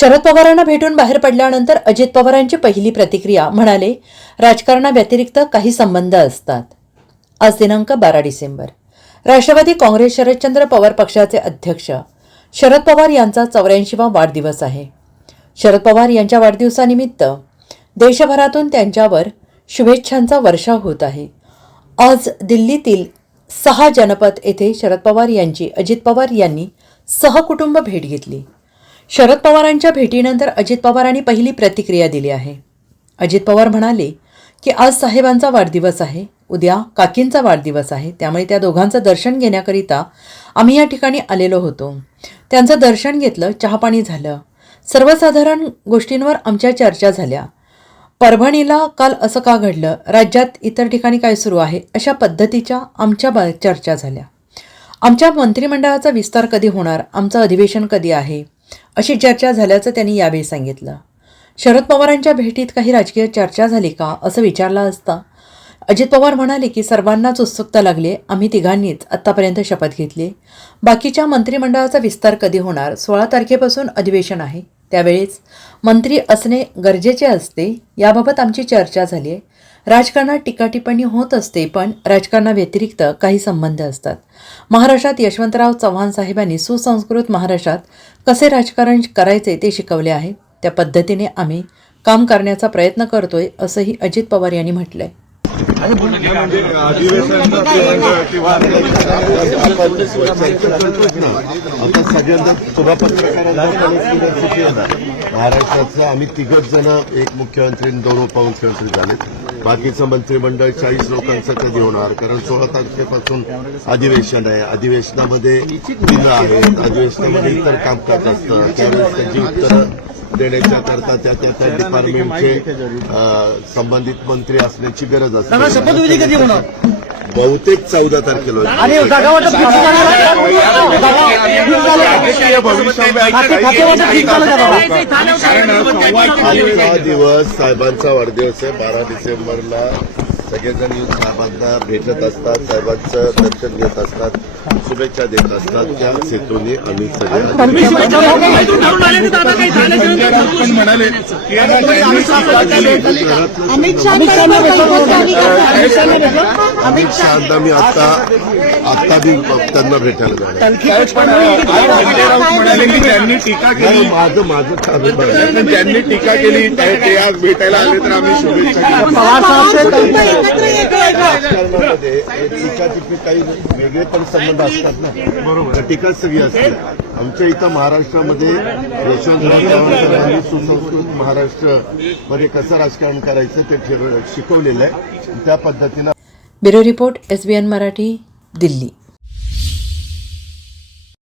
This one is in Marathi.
शरद पवारांना भेटून बाहेर पडल्यानंतर अजित पवारांची पहिली प्रतिक्रिया म्हणाले, राजकारणाव्यतिरिक्त काही संबंध असतात. आज दिनांक 12 डिसेंबर. राष्ट्रवादी काँग्रेस शरदचंद्र पवार पक्षाचे अध्यक्ष शरद पवार यांचा 84वा वाढदिवस आहे. शरद पवार यांच्या वाढदिवसानिमित्त देशभरातून त्यांच्यावर शुभेच्छांचा वर्षाव होत आहे. आज दिल्लीतील 6 जनपद येथे शरद पवार यांची अजित पवार यांनी सहकुटुंब भेट घेतली. शरद पवारांच्या भेटीनंतर अजित पवारांनी पहिली प्रतिक्रिया दिली आहे. अजित पवार म्हणाले की आज साहेबांचा वाढदिवस आहे, उद्या काकींचा वाढदिवस आहे, त्यामुळे त्या दोघांचं दर्शन घेण्याकरिता आम्ही या ठिकाणी आलेलो होतो. त्यांचं दर्शन घेतलं, चहापाणी झालं, सर्वसाधारण गोष्टींवर आमच्या चर्चा झाल्या. परभणीला काल असं का घडलं, राज्यात इतर ठिकाणी काय सुरू आहे, अशा पद्धतीच्या आमच्या चर्चा झाल्या. आमच्या मंत्रिमंडळाचा विस्तार कधी होणार, आमचं अधिवेशन कधी आहे, अशी चर्चा झाल्याचं त्यांनी यावेळी सांगितलं. शरद पवारांच्या भेटीत काही राजकीय चर्चा झाली का असं विचारलं असता अजित पवार म्हणाले की सर्वांनाच उत्सुकता लागली, आम्ही तिघांनीच आत्तापर्यंत शपथ घेतली. बाकीच्या मंत्रिमंडळाचा विस्तार कधी होणार, 16 तारखेपासून अधिवेशन आहे, त्यावेळेस मंत्री असणे गरजेचे असते, याबाबत आमची चर्चा झाली आहे. राजकारणात टीकाटिप्पणी होत असते, पण राजकारणाव्यतिरिक्त काही संबंध असतात. महाराष्ट्रात यशवंतराव चव्हाण साहेबांनी सुसंस्कृत महाराष्ट्रात कसे राजकारण करायचे ते शिकवले आहे, त्या पद्धतीने आम्ही काम करण्याचा प्रयत्न करतोय, असंही अजित पवार यांनी म्हटलंय. महाराष्ट्राचं आम्ही 3 जण, एक मुख्यमंत्री 2 उपमुख्यमंत्री झाले. बाकीचं मंत्रिमंडळ 40 लोकांचं कधी होणार, कारण 16 तारखेपासून अधिवेशन आहे. अधिवेशनामध्ये 3 आहेत, अधिवेशनामध्ये इतर कामकाज असतं, त्यावेळेस त्याची उत्तरं देण्याच्या करता त्या डिपार्टमेंटचे संबंधित मंत्री असण्याची गरज असते. बहुतेक 14 तारखेला 11 दिवस साहेबांचा वाढदिवस आहे. 12 डिसेंबरला सगळेजण येऊन साहेबांना भेटत असतात, साहेबांचं दर्शन घेत असतात, शुभेच्छा देत असतात. त्या हेतूने आम्ही सगळे अमित शहा मी आता बी त्यांना भेटायला जाणार. त्यांनी टीका केली, माझं काम त्यांनी टीका केली, ते आज भेटायला आले तर आम्ही शुभेच्छा राजकारणामध्ये टीकाटिप्पणी काही वेगळे पण संबंध असतात ना, बरोबर, टीका सगळी असते. आमच्या इथं महाराष्ट्रामध्ये यशवंतराव चव्हाण सुसंस्कृत महाराष्ट्र मध्ये कसं राजकारण करायचं ते शिकवलेलं आहे, त्या पद्धतीनं. Bureau report, SBN Marathi, Delhi.